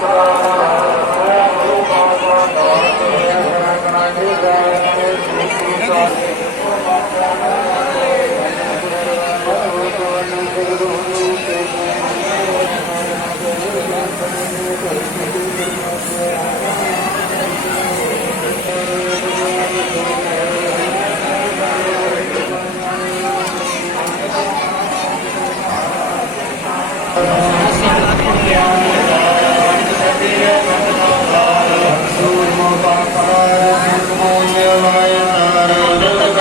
Gracias.